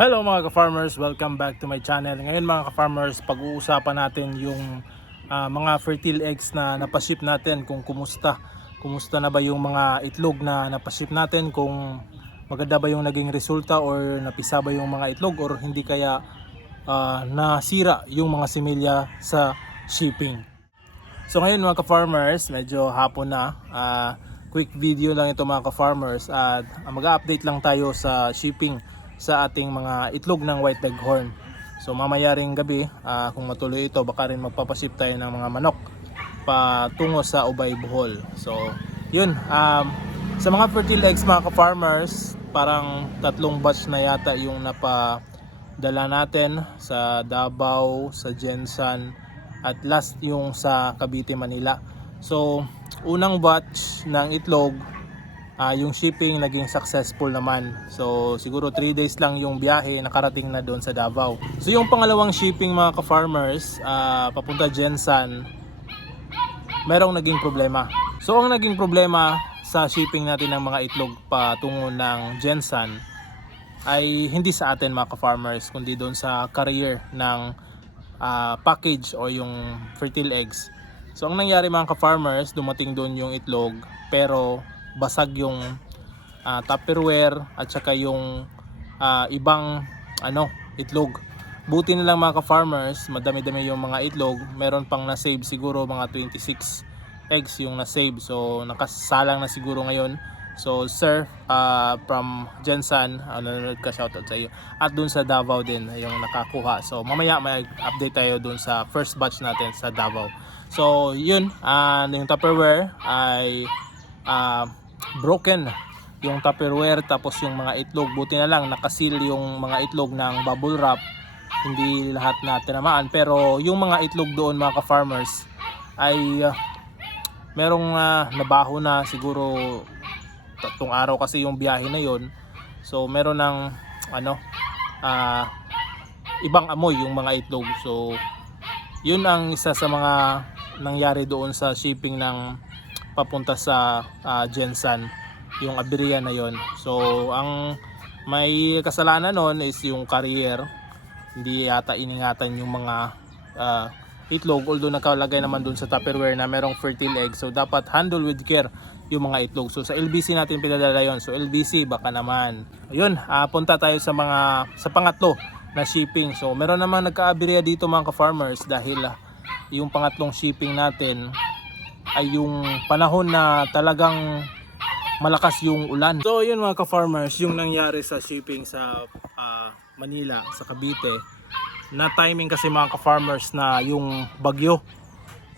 Hello mga ka-farmers, welcome back to my channel. Ngayon mga ka-farmers, pag-uusapan natin yung ah, mga fertile eggs na napaship natin kung kumusta. Kumusta na ba yung mga itlog na napaship natin kung maganda ba yung naging resulta or napisa ba yung mga itlog or hindi kaya ah, nasira yung mga similya sa shipping. So ngayon mga ka-farmers, medyo hapon na. Ah, quick video lang ito mga ka-farmers at mag-update lang tayo sa shipping sa ating mga itlog ng white leghorn. So mamaya ring gabi, ah, kung matuloy ito, baka rin magpapaship tayo ng mga manok patungo sa Ubay Bohol. So yun, um, sa mga fertile eggs mga ka-farmers, parang tatlong batch na yata yung napadala natin sa Davao, sa Jensan, at last yung sa Cavite, Manila. So, unang batch ng itlog, ah, yung shipping naging successful naman. So, siguro 3 days lang yung biyahe, nakarating na doon sa Davao. So, yung pangalawang shipping mga ka-farmers, ah, papunta Jensan, merong naging problema. So, ang naging problema sa shipping natin ng mga itlog patungo ng Jensan ay hindi sa atin mga ka-farmers, kundi doon sa carrier ng ah, package o yung fertile eggs. So ang nangyari mga ka-farmers, dumating doon yung itlog pero basag yung ah, tupperware at saka yung ah, ibang ano, itlog. Buti na lang mga ka-farmers, madami-dami yung mga itlog. Meron pang na-save siguro mga 26 eggs yung na-save. So nakasalang na siguro ngayon. So sir ah, from Jensan, uh, nanonood ka shoutout sa iyo. At dun sa Davao din yung nakakuha. So mamaya may update tayo dun sa first batch natin sa Davao. So yun, ah, yung Tupperware ay ah, broken yung Tupperware tapos yung mga itlog. Buti na lang nakasil yung mga itlog ng bubble wrap. Hindi lahat na tinamaan pero yung mga itlog doon mga ka-farmers ay ah, merong ah, nabaho na siguro tatlong araw kasi yung biyahe na yon so meron ng ano ah, ibang amoy yung mga itlog so yun ang isa sa mga nangyari doon sa shipping ng papunta sa ah, Jensan yung aberya na yon so ang may kasalanan nun is yung carrier. Hindi yata iningatan yung mga ah, itlog although nakalagay naman dun sa Tupperware na merong fertile egg. So dapat handle with care yung mga itlog. So sa LBC natin pinadala yon so LBC baka naman. Ayun ah, punta tayo sa mga sa pangatlo na shipping. So meron naman nagkaaberya dito mga ka-farmers dahil ah, yung pangatlong shipping natin ay yung panahon na talagang malakas yung ulan. So yun mga ka-farmers, yung nangyari sa shipping sa ah, Manila, sa Cavite, na timing kasi mga ka-farmers na yung bagyo.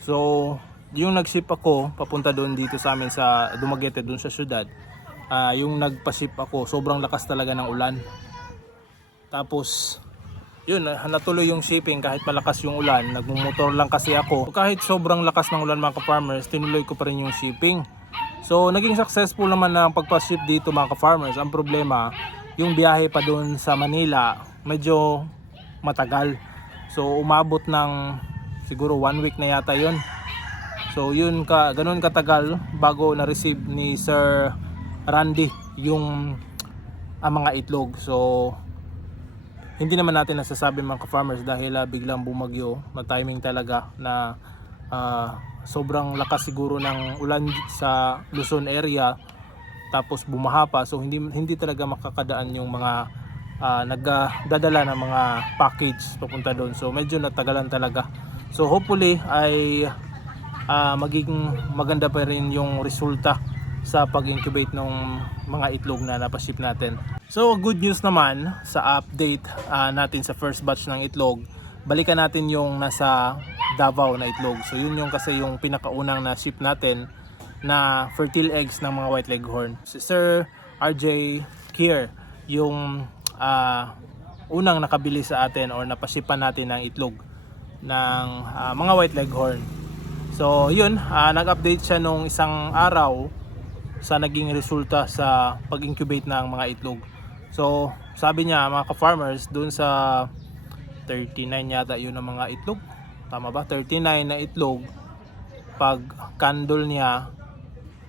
So yung nag-ship ako papunta doon dito sa amin sa Dumaguete doon sa syudad. ah, yung nagpa-ship ako, sobrang lakas talaga ng ulan. Tapos yun, ah, natuloy yung shipping kahit malakas yung ulan. Nagmumotor lang kasi ako. Kahit sobrang lakas ng ulan mga ka-farmers, tinuloy ko pa rin yung shipping. So, naging successful naman na ang pagpa-ship dito mga ka-farmers. Ang problema, yung biyahe pa doon sa Manila, medyo matagal. So, umabot ng siguro one week na yata yon So, yun ka, ganun katagal bago na-receive ni Sir Randy yung ang mga itlog. So, hindi naman natin nasasabi mga ka-farmers dahil ah, biglang bumagyo. Na timing talaga na ah, sobrang lakas siguro ng ulan sa Luzon area. Tapos bumaha pa so hindi hindi talaga makakadaan yung mga ah, nagdadala ng mga package papunta doon. So medyo natagalan talaga. So hopefully ay ah, magiging maganda pa rin yung resulta sa pag-incubate ng mga itlog na napaship natin. So good news naman sa update ah, natin sa first batch ng itlog. Balikan natin yung nasa Davao na itlog. So yun yung kasi yung pinakaunang na ship natin na fertile eggs ng mga white leghorn. Si Sir RJ Kier yung ah, unang nakabili sa atin or napashipan natin ng itlog ng ah, mga white leghorn. So yun, ah, nag-update siya nung isang araw sa naging resulta sa pag-incubate ng mga itlog. So sabi niya mga ka-farmers dun sa 39 yata yun ang mga itlog. Tama ba? 39 na itlog pag candle niya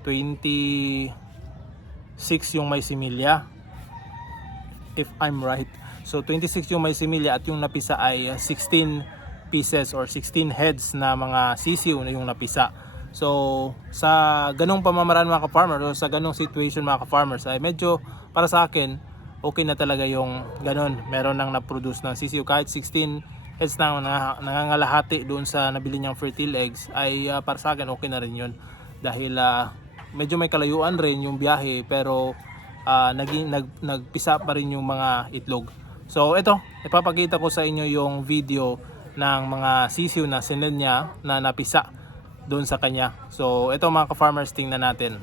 26 yung may similya if I'm right So 26 yung may similya at yung napisa ay uh, 16 pieces or 16 heads na mga sisiw na yung napisa. So sa ganong pamamaraan mga ka-farmer o sa ganong situation mga ka-farmers ay medyo para sa akin okay na talaga yung ganon. Meron nang na-produce ng sisiw kahit 16 heads na na- nangangalahati doon sa nabili niyang fertile eggs ay ah, para sa akin okay na rin yun dahil ah, medyo may kalayuan rin yung biyahe pero ah, naging nag, nagpisa pa rin yung mga itlog. So ito, ipapakita ko sa inyo yung video ng mga sisiw na sinend niya na napisa doon sa kanya. So ito mga ka-farmers tingnan natin.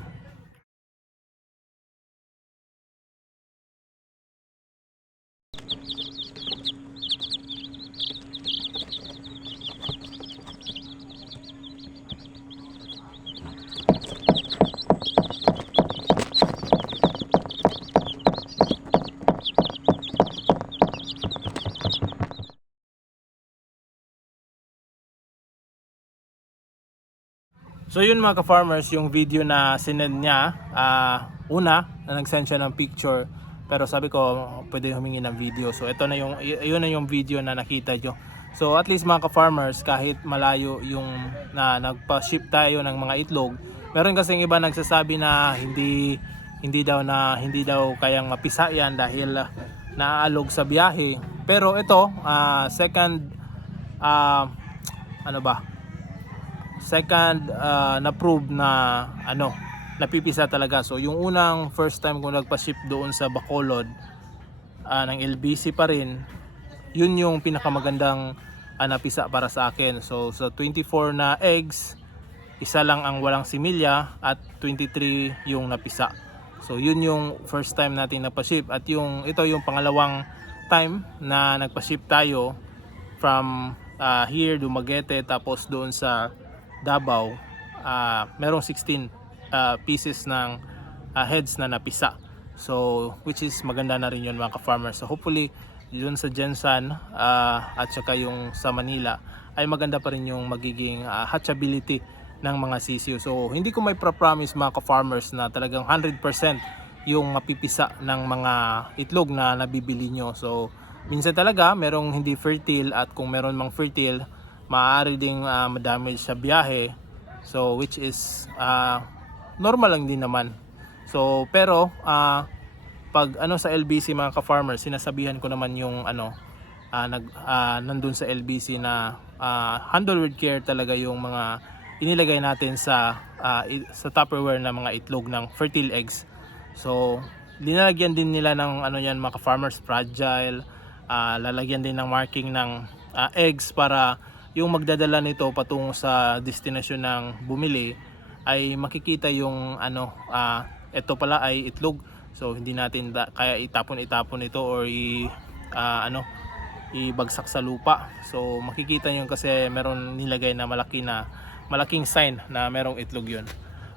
So yun mga ka-farmers, yung video na sinend niya, ah, una, na nag-send siya ng picture, pero sabi ko, pwede humingi ng video. So ito na yung, yun na yung video na nakita nyo. So at least mga ka-farmers, kahit malayo yung na nagpa-ship tayo ng mga itlog, meron kasing iba nagsasabi na hindi hindi daw na hindi daw kayang mapisa yan dahil ah, naaalog sa biyahe. Pero ito, ah, second ah, ano ba? Second uh, na-prove na ano napipisa talaga. So yung unang first time ko nagpa-ship doon sa Bacolod ah, ng LBC pa rin yun yung pinakamagandang ah, napisa para sa akin. So sa 24 na eggs isa lang ang walang similya at 23 yung napisa. So yun yung first time natin napaship at yung ito yung pangalawang time na nagpa-ship tayo from ah, here Dumaguete tapos doon sa Davao ah, merong 16 ah, pieces ng ah, heads na napisa. So which is maganda na rin yun mga ka-farmers. So hopefully yun sa Jensan ah, at saka yung sa Manila ay maganda pa rin yung magiging ah, hatchability ng mga sisiyo so hindi ko may promise mga ka-farmers na talagang 100% yung mapipisa ng mga itlog na nabibili nyo. So minsan talaga merong hindi fertile at kung meron mang fertile maaari ding ah, madamage sa biyahe so which is ah, normal lang din naman. So pero ah, pag ano sa LBC mga ka-farmers sinasabihan ko naman yung ano ah, nag ah, nandun sa LBC na ah, handle with care talaga yung mga inilagay natin sa i- sa Tupperware na mga itlog ng fertile eggs. So linalagyan din nila ng ano yan mga ka-farmers fragile ah, lalagyan din ng marking ng ah, eggs para yung magdadala nito patungo sa destinasyon ng bumili ay makikita yung ano ah ito pala ay itlog so hindi natin da- kaya itapon-itapon ito or i ah, ano ibagsak sa lupa so makikita nyo kasi meron nilagay na malaki na malaking sign na merong itlog yun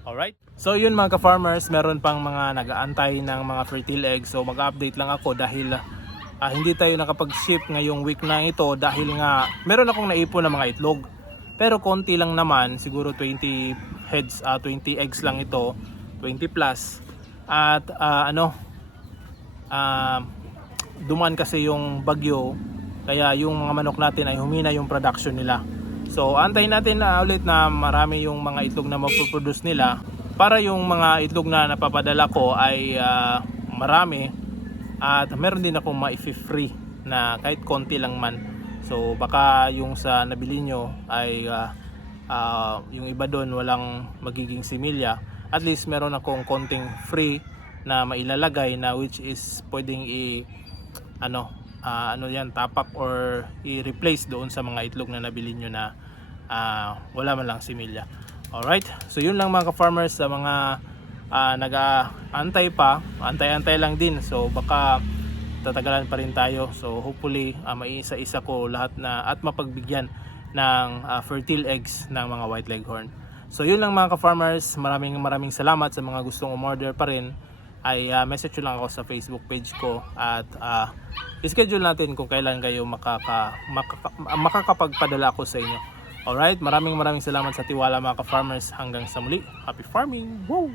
Alright? So yun mga ka-farmers, meron pang mga nag-aantay ng mga fertile eggs. So mag-update lang ako dahil ah, hindi tayo nakapag-ship ngayong week na ito dahil nga meron akong naipon ng mga itlog. Pero konti lang naman, siguro 20 heads, ah, 20 eggs lang ito, 20 plus. At ah, ano, ah, duman kasi yung bagyo, kaya yung mga manok natin ay humina yung production nila. So antayin natin na ulit na marami yung mga itlog na magpo-produce nila para yung mga itlog na napapadala ko ay ah, marami at meron din akong ma-free na kahit konti lang man. So baka yung sa nabili nyo ay ah, ah, yung iba doon walang magiging similya. At least meron akong konting free na mailalagay na which is pwedeng i ano ah, ano yan tapak or i-replace doon sa mga itlog na nabili nyo na ah, wala man lang similya. Alright, so yun lang mga ka-farmers sa mga ah, nag-aantay pa, antay-antay lang din. So baka tatagalan pa rin tayo. So hopefully uh, maiisa-isa ko lahat na at mapagbigyan ng ah, fertile eggs ng mga white leghorn. So yun lang mga ka-farmers, maraming maraming salamat sa mga gustong umorder pa rin ay ah, message lang ako sa Facebook page ko at ah, schedule natin kung kailan kayo makaka, makaka, makakapagpadala ako sa inyo. Alright, maraming maraming salamat sa tiwala mga ka-farmers. Hanggang sa muli, happy farming! Woo!